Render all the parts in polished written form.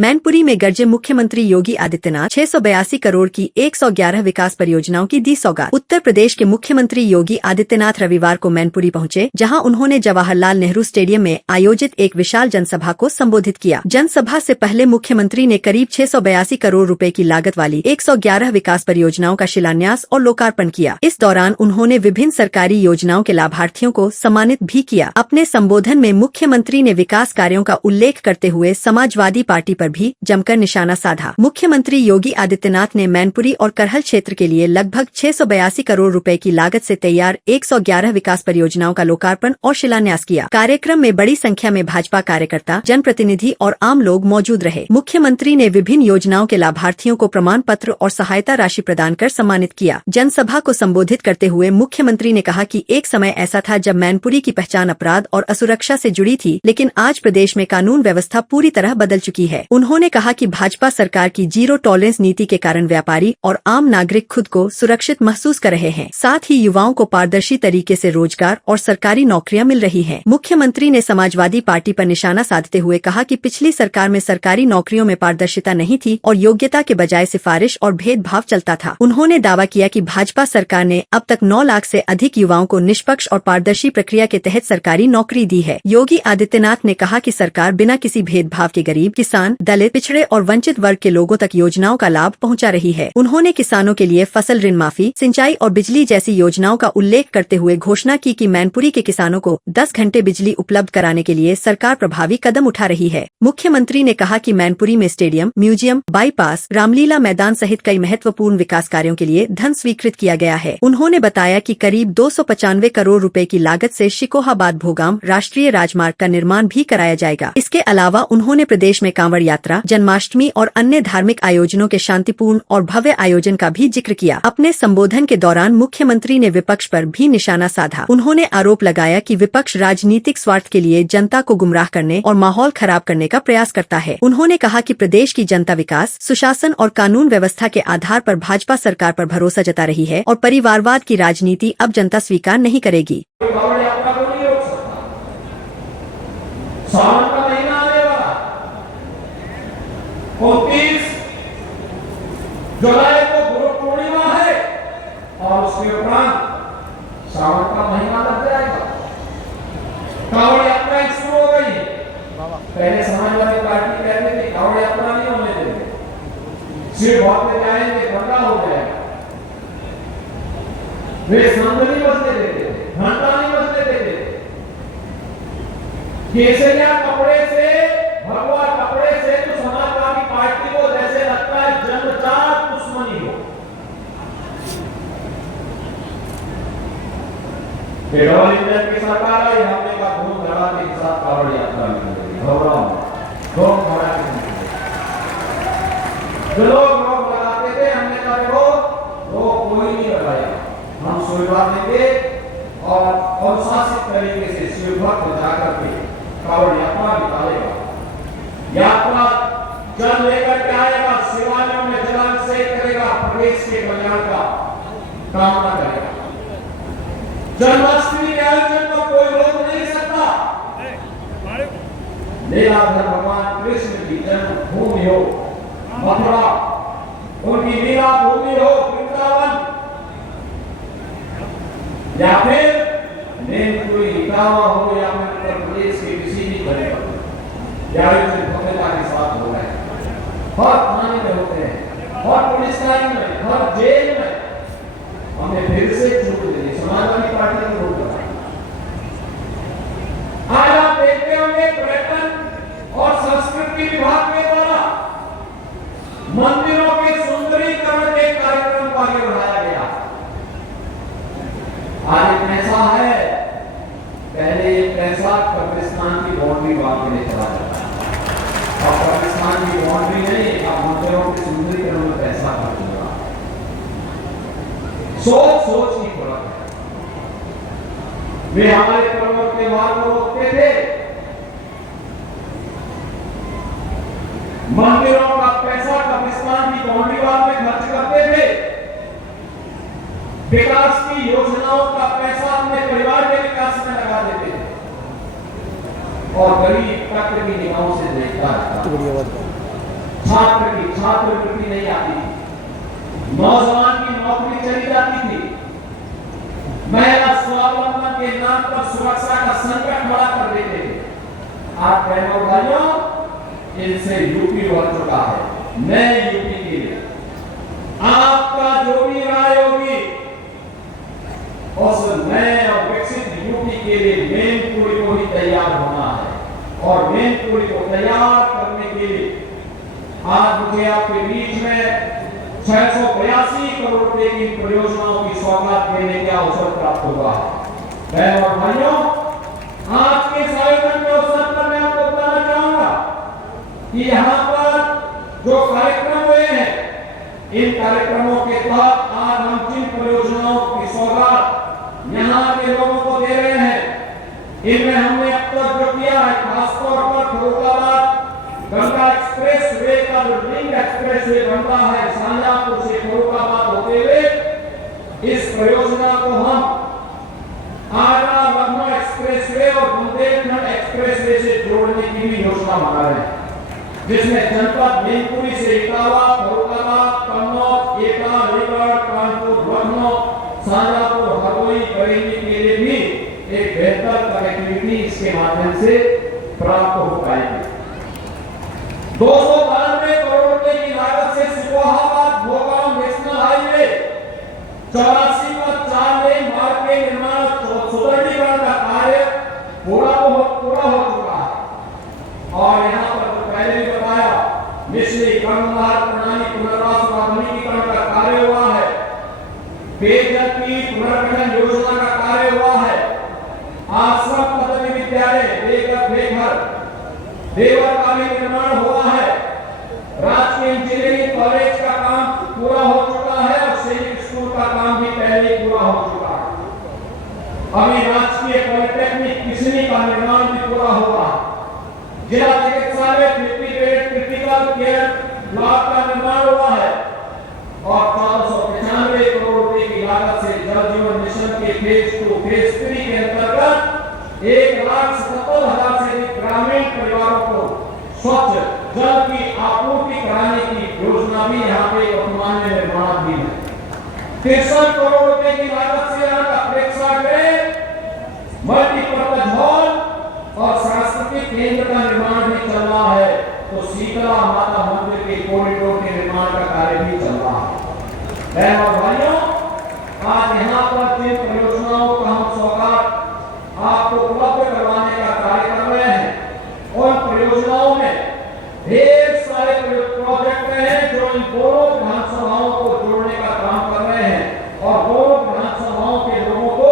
मैनपुरी में गरजे मुख्यमंत्री योगी आदित्यनाथ 682 करोड़ की 111 विकास परियोजनाओं की दी सौगात। उत्तर प्रदेश के मुख्यमंत्री योगी आदित्यनाथ रविवार को मैनपुरी पहुंचे, जहां उन्होंने जवाहरलाल नेहरू स्टेडियम में आयोजित एक विशाल जनसभा को संबोधित किया। जनसभा से पहले मुख्यमंत्री ने करीब 682 करोड़ रुपए की लागत वाली 111 विकास परियोजनाओं का शिलान्यास और लोकार्पण किया। इस दौरान उन्होंने विभिन्न सरकारी योजनाओं के लाभार्थियों को सम्मानित भी किया। अपने संबोधन में मुख्यमंत्री ने विकास कार्यों का उल्लेख करते हुए समाजवादी पार्टी पर भी जमकर निशाना साधा। मुख्यमंत्री योगी आदित्यनाथ ने मैनपुरी और करहल क्षेत्र के लिए लगभग 682 करोड़ रुपए की लागत से तैयार 111 विकास परियोजनाओं का लोकार्पण और शिलान्यास किया। कार्यक्रम में बड़ी संख्या में भाजपा कार्यकर्ता, जनप्रतिनिधि और आम लोग मौजूद रहे। मुख्यमंत्री ने विभिन्न योजनाओं के लाभार्थियों को प्रमाण पत्र और सहायता राशि प्रदान कर सम्मानित किया। जनसभा को संबोधित करते हुए मुख्यमंत्री ने कहा कि एक समय ऐसा था जब मैनपुरी की पहचान अपराध और असुरक्षा से जुड़ी थी, लेकिन आज प्रदेश में कानून व्यवस्था पूरी तरह बदल चुकी है। उन्होंने कहा कि भाजपा सरकार की जीरो टॉलरेंस नीति के कारण व्यापारी और आम नागरिक खुद को सुरक्षित महसूस कर रहे हैं। साथ ही युवाओं को पारदर्शी तरीके से रोजगार और सरकारी नौकरियां मिल रही हैं। मुख्यमंत्री ने समाजवादी पार्टी पर निशाना साधते हुए कहा कि पिछली सरकार में सरकारी नौकरियों में पारदर्शिता नहीं थी और योग्यता के बजाय सिफारिश और भेदभाव चलता था। उन्होंने दावा किया कि भाजपा सरकार ने अब तक 9 लाख से अधिक युवाओं को निष्पक्ष और पारदर्शी प्रक्रिया के तहत सरकारी नौकरी दी है। योगी आदित्यनाथ ने कहा कि सरकार बिना किसी भेदभाव के गरीब, किसान, दलित, पिछड़े और वंचित वर्ग के लोगों तक योजनाओं का लाभ पहुंचा रही है। उन्होंने किसानों के लिए फसल ऋण माफी, सिंचाई और बिजली जैसी योजनाओं का उल्लेख करते हुए घोषणा की कि मैनपुरी के किसानों को 10 घंटे बिजली उपलब्ध कराने के लिए सरकार प्रभावी कदम उठा रही है। मुख्यमंत्री ने कहा कि मैनपुरी में स्टेडियम, म्यूजियम, बाईपास, रामलीला मैदान सहित कई महत्वपूर्ण विकास कार्यों के लिए धन स्वीकृत किया गया है। उन्होंने बताया कि करीब 295 करोड़ रुपए की लागत से शिकोहाबाद भोगाम राष्ट्रीय राजमार्ग का निर्माण भी कराया जाएगा। इसके अलावा उन्होंने प्रदेश में कांवड़ यात्रा, जन्माष्टमी और अन्य धार्मिक आयोजनों के शांतिपूर्ण और भव्य आयोजन का भी जिक्र किया। अपने संबोधन के दौरान मुख्यमंत्री ने विपक्ष पर भी निशाना साधा। उन्होंने आरोप लगाया कि विपक्ष राजनीतिक स्वार्थ के लिए जनता को गुमराह करने और माहौल खराब करने का प्रयास करता है। उन्होंने कहा कि प्रदेश की जनता विकास, सुशासन और कानून व्यवस्था के आधार पर भाजपा सरकार पर भरोसा जता रही है और परिवारवाद की राजनीति अब जनता स्वीकार नहीं करेगी। सावन का महीना आने वाला 29 जुलाई को गुरु पूर्णिमा है और उसके उपरांत सावन का महीना लग जाएगा। कांवड़ यात्रा शुरू हो गई है। पहले समाजवादी पार्टी कह रही थी कांवड़ यात्रा नहीं होने देंगे, सिर्फ भागते जाएंगे, बंदा हो जाएगा। वे संत नहीं बसने देते, घंटा नहीं बसने देते। केसरिया कपड़े से, भगवा कपड़े से तो समाजवादी पार्टी को जैसे लगता है जन्मजात दुश्मनी हो। पेट्रोल इंजन की सरकार है, हमने का धूम धड़ाके के साथ कांवड़ यात्रा निकलेगी। घबराओ, धूम धड़ाके से जो लोग रोक लगाते थे, हमने कहा रोक कोई नहीं लगाया, हम सुविधा देंगे और अनुशासित तरीके से शिवभक्त जाकर के कांवड़ यात्रा निकालेगा। यात्रा जल लेकर के आएगा, शिवालयों में जलाभिषेक करेगा, प्रदेश के कल्याण का कामना करेगा। जन्माष्टमी के आयोजन को कोई रोक नहीं सकता। लीलाधर भगवान कृष्ण की जन्मभूमि हो मथुरा, उनकी लीला भूमि हो वृंदावन, या फिर मैनपुरी इटावा हो, या फिर उत्तर प्रदेश के किसी भी बड़े आयोजन भव्यता के साथ हो रहे हैं। हर थाने में होते हैं, हर पुलिस लाइन में, हर जेल में। हमने फिर से छूट दी, समाजवादी पार्टी को रोक लगाई। आज आप देखते होंगे पर्यटन और संस्कृति विभाग के द्वारा मंदिरों के सुंदरीकरण के कार्यक्रम को आगे बढ़ाया गया। आज एक पैसा है, पहले एक पैसा कब्रिस्तान की बाउंड्री बांध के चला जाता है। अब कब्रिस्तान की बाउंड्री नहीं, अब मंदिरों के सुंदरीकरण में पैसा खर्च हो रहा है। सोच की फर्क है। वे हमारे पर्वत के मार्ग को रोकते थे, मंदिरों का पैसा कब्रिस्तान की बाउंड्री वाल में खर्च करते थे, विकास की योजनाओं का पैसा अपने परिवार के विकास में लगा देते थे और गरीब तक की निगाहों से देखता है। छात्र की छात्रवृत्ति नहीं आती थी, नौजवान की नौकरी चली जाती थी, महिला स्वावलंबन के नाम पर सुरक्षा का संकट खड़ा कर देते थे। आप बहनों भाइयों, इनसे यूपी बढ़ चुका है। नए यूपी के लिए आपका जो भी राय होगी, उस नए और विकसित यूपी के लिए मैनपुरी को ही तैयार होना है। और मैनपुरी को तैयार करने के लिए आज मुझे आपके बीच में 682 करोड़ रुपए की परियोजनाओं की सौगात देने का अवसर प्राप्त हुआ है। बहनों और भाइयों, आज के इस आयोजन के अवसर पर मैं आपको बताना चाहूंगा कि यहाँ पर जो कार्यक्रम हुए हैं, इन कार्यक्रमों के तहत आज हम जिन परियोजनाओं की सौगात यहाँ के लोगों को दे रहे हैं, इनमें हमने अब तक जो किया है, खासतौर पर फर्रुखाबाद गंगा एक्सप्रेस वे का जो लिंक एक्सप्रेस वे बनता है शाहजहांपुर से फर्रुखाबाद होते हुए, इस परियोजना को हम आगरा लखनऊ एक्सप्रेस वे और बुंदेलखंड एक्सप्रेस वे से जोड़ने की भी योजना बना रहे हैं, जिसमें जनपद मैनपुरी से इटावा, फर्रुखाबाद, कन्नौज, एटा, अलीगढ़, कानपुर, लखनऊ, शाहजहांपुर, हरदोई, बरेली के लिए भी एक बेहतर कनेक्टिविटी इसके माध्यम से प्राप्त हो पाएगी। 292 करोड़ रुपए की लागत से सिकोहाबाद भोगांव नेशनल हाईवे 84 का 4 लेन मार्ग के निर्माण सुदृढ़ीकरण का कार्य पूरा हो चुका है। और यहाँ पर तो पहले भी बताया, निचली गंगाधार प्रणाली पुनर्वास और आधुनिकीकरण का कार्य हुआ है, पेयजल की पुनर्गठन योजना का कार्य हुआ है, आश्रम पद्धति विद्यालय बेघर देवर का भी निर्माण हुआ है, राजकीय इंजीनियरिंग कॉलेज का काम पूरा हो चुका है और सैनिक स्कूल का काम भी पहले पूरा हो चुका है। अभी राजकीय पॉलिटेक्निक किसनी का निर्माण भी पूरा हुआ है, जिला चिकित्सालय क्रिटिकल केयर ब्लॉक का निर्माण हुआ है और 495 करोड़ रुपए की लागत से जल जीवन मिशन के फेज 2 फेज 3 के अंतर्गत 1,77,000 से अधिक ग्रामीण परिवारों को स्वच्छ जल की आपूर्ति कराने की योजना भी यहाँ पे वर्तमान में निर्माणाधीन है। 63 करोड़ रुपए की लागत से यहाँ का प्रेक्षागृह, मल्टीपर्पज हॉल और सांस्कृतिक केंद्र का निर्माण भी चल रहा है। तो शीतला माता मंदिर के कॉरिडोर के निर्माण का कार्य भी चल रहा है। बहनों और भाइयों, आज यहाँ पर जिन परियोजनाओं का हम सौगात आपको उपलब्ध करवाने का कार्य कर रहे हैं, उन परियोजनाओं में ढेर सारे प्रोजेक्ट हैं जो इन दोनों विधानसभाओं को जोड़ने का काम कर रहे हैं और दोनों विधानसभाओं के लोगों को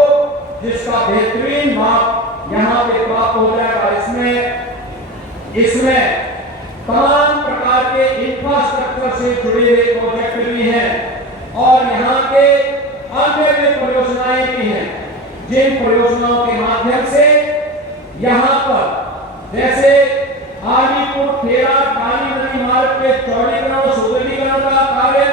जिसका बेहतरीन लाभ यहाँ पे प्राप्त हो जाएगा। इसमें तमाम प्रकार के इंफ्रास्ट्रक्चर से जुड़े हुए प्रोजेक्ट भी हैं और यहाँ के अन्य भी परियोजनाएं भी हैं, जिन परियोजनाओं के माध्यम से यहाँ पर जैसे आलीपुर खेड़ा काली नदी मार्ग के चौड़ीकरण और सुदृढ़ीकरण का कार्य,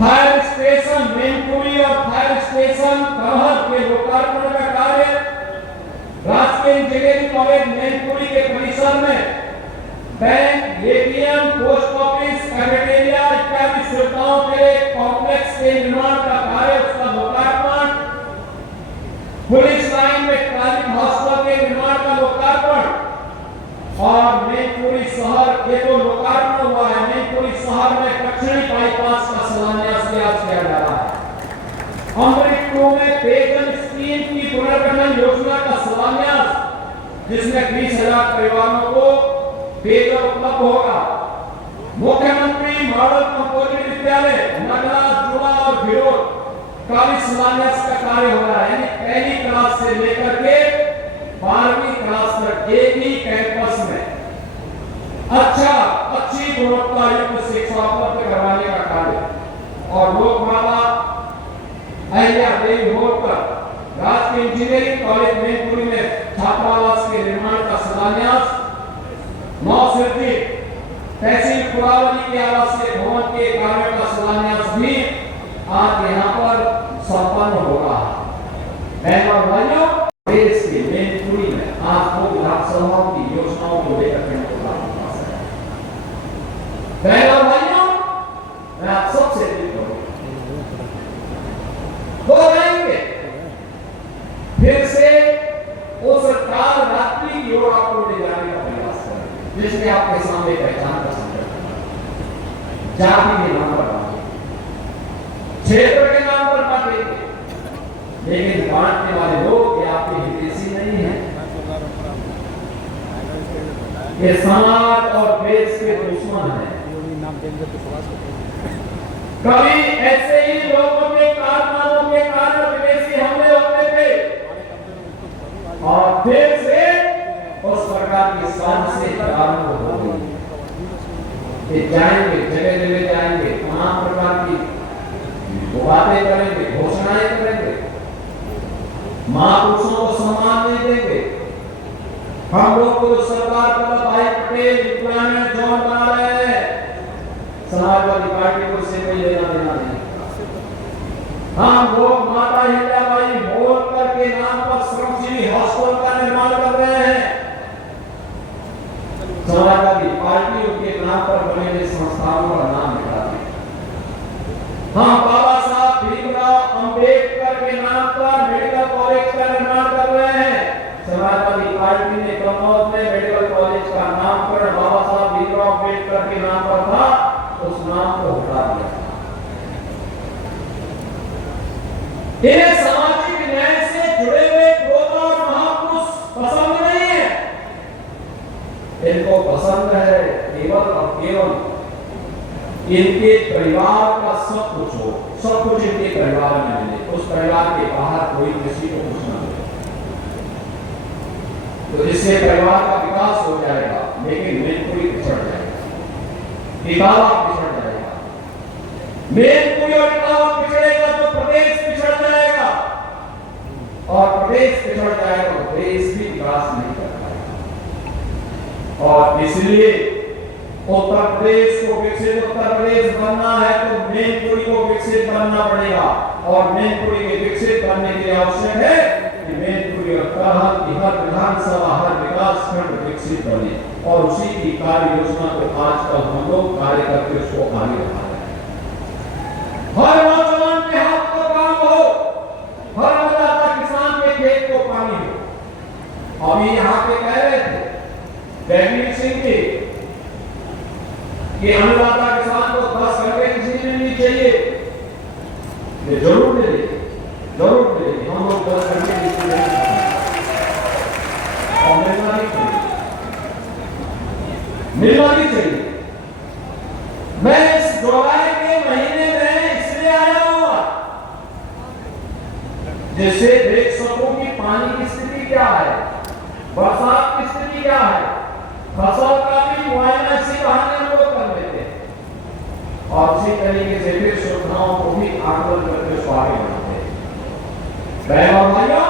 फायर स्टेशन मैनपुरी और फायर स्टेशन करहल के लोकार्पण का कार्य, राजकीय इंजीनियरिंग कॉलेज मैनपुरी के परिसर में bank, ATM, post office, cafeteria इत्यादि सुविधाओं के कॉम्प्लेक्स के निर्माण का कार्य, उसका लोकार्पण, पुलिस लाइन में ट्रैफिक हॉस्टल के निर्माण का लोकार्पण और मैनपुरी शहर के तो लोकार्पण हुआ है। मैनपुरी शहर में दक्षिणी बाईपास का शिलान्यास किया जा रहा है। अमृत 2 में पेयजल स्कीम की पुनर्गठन योजना का शिलान्यास, जिसमें 20,000 परिवारों को पेयजल उपलब्ध होगा। मुख्यमंत्री मॉडल कंपोजिट विद्यालय नगरा, जुड़ा और भिरोड का भी शिलान्यास का कार्य हो रहा है, यानी पहली क्लास से लेकर के 12वीं क्लास तक एक ही कैंपस में अच्छी गुणवत्ता युक्त शिक्षा उपलब्ध करवाने का कार्य और लोकमाता अहिल्यादेवी होलकर राजकीय इंजीनियरिंग कॉलेज मैनपुरी में छात्रावास के निर्माण का शिलान्यास, नवसृजित तहसील पुरावली के आवासीय भवन के कार्य का शिलान्यास भी आज यहाँ पर संपन्न हो रहा है। बहनों और भाइयों, देश के मैनपुरी में आज 2 विधानसभाओं की योजनाओं को लेकर फिर से उस काल रात्रि की ओर आपको ले जाने का प्रयास करें, जिसमें आपके सामने पहचान का संकट, जाति के नाम पर बांटेंगे, क्षेत्र के नाम पर बांटेंगे, लेकिन बांटने वाले लोग ये आपके हितैषी नहीं है, ये समाज और देश के दुश्मन है। कभी ऐसे ही लोगों के कारनामों के कारण विदेशी हमले होते थे और फिर से उस प्रकार की साजिशें आरंभ हो गई। ये जाएंगे, जगह जगह जाएंगे, तमाम प्रकार की बातें करेंगे, घोषणाएं करेंगे, महापुरुषों को सम्मान नहीं देंगे। हम लोग को सरकार वल्लभभाई पटेल लिथुआनियन जॉन बना रहे हैं, समाजवादी पार्टी को से कोई लेना देना नहीं। हम लोग माता हिंदाबाई होलकर के नाम पर श्रमजीवी हॉस्पिटल का निर्माण कर रहे हैं, समाजवादी पार्टी के नाम पर बने हुए संस्थानों का नाम मिटा दिया। हम बाबा साहब भीमराव अंबेडकर के नाम पर मेडिकल कॉलेज का निर्माण कर रहे हैं, समाजवादी पार्टी ने कन्नौज में मेडिकल कॉलेज का नामकरण बाबा साहब भीमराव अंबेडकर के नाम पर था, उस नाम को हटा दिया। इन्हें सामाजिक न्याय से जुड़े हुए योद्धा और महापुरुष पसंद नहीं है, इनको पसंद है केवल और केवल इनके परिवार का सब कुछ हो, सब कुछ इनके परिवार में मिले, उस परिवार के बाहर कोई किसी को कुछ न मिले, तो इससे परिवार का विकास हो जाएगा, लेकिन मैनपुरी पिछड़ जाएगा, इटावा पिछड़ जाएगा, मैनपुरी और इटावा पिछड़ेगा तो प्रदेश पिछड़ जाएगा, और प्रदेश पिछड़ जाएगा तो देश भी विकास नहीं कर पाएगा। और इसलिए उत्तर प्रदेश को विकसित उत्तर प्रदेश बनना है तो मैनपुरी को विकसित बनना पड़ेगा, और मैनपुरी के विकसित बनने के लिए आवश्यक है कि मैनपुरी और करहल की हर विधानसभा, हर विकास खंड विकसित बने, और उसी की कार्य योजना को आजकल हम लोग कार्य करके उसको आगे बढ़ा रहे हैं। हर नौजवान के हाथ को काम हो, हर अन्नदाता किसान के खेत को पानी हो। अभी यहाँ पे कह रहे थे जगमीत सिंह जी कि अन्नदाता किसान को 10 घंटे बिजली मिलनी चाहिए, ये जरूर मिलेगी, जरूर मिलेगी। हम लोग 10 घंटे बिजली और मिलना नहीं चाहिए, मिलना नहीं चाहिए। मैं इस जुलाई के महीने में इसलिए आया हूं जिससे देख सकूं कि पानी की स्थिति क्या है, बरसात की स्थिति क्या है, फसल का भी मुआयना इसी बहाने हम लोग कर लेते हैं, और उसी तरीके से फिर सुविधाओं को भी आकलन करके उसको आगे बढ़ाते हैं। बहनों और भाइयों,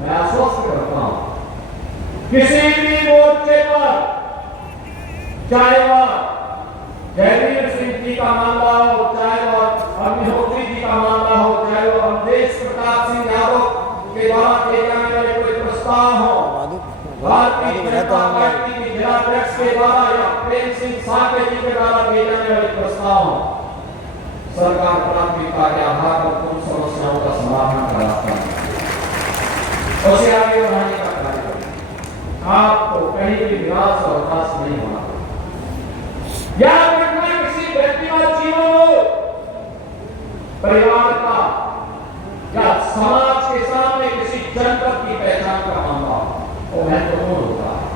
मैं आश्वस्त करता हूं किसी भी मोर्चे पर, चाहे वह जयवीर सिंह जी का मामला हो, चाहे वह अग्निहोत्री जी का मामला हो, चाहे वह अवधेश प्रताप सिंह यादव के द्वारा किए जाने वाले कोई प्रस्ताव हो, भारतीय जनता पार्टी के जिलाध्यक्ष के द्वारा या प्रेम सिंह साके जी के द्वारा किए जाने वाले प्रस्ताव हो, सरकार प्राथमिकता के आधार पर उन समस्याओं का समाधान का रास्ता उसे आगे बढ़ाने का कार्य करें। आपको कहीं भी निराश और हताश नहीं होना। याद रखना, किसी व्यक्तिगत जीवन हो, परिवार का या समाज के सामने किसी जनपद की पहचान का मामला वो महत्वपूर्ण होता है।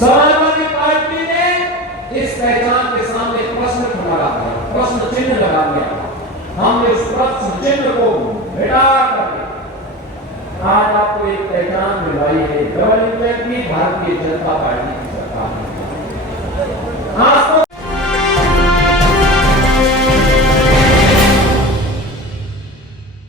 समाजवादी पार्टी ने इस पहचान के सामने प्रश्न लगा दिया, प्रश्न चिन्ह लगा दिया। हमने उस प्रश्न चिन्ह को मिटा करके आज आपको एक पहचान मिलाई है, डबल इंजन की भारतीय जनता पार्टी की सरकार ने। आज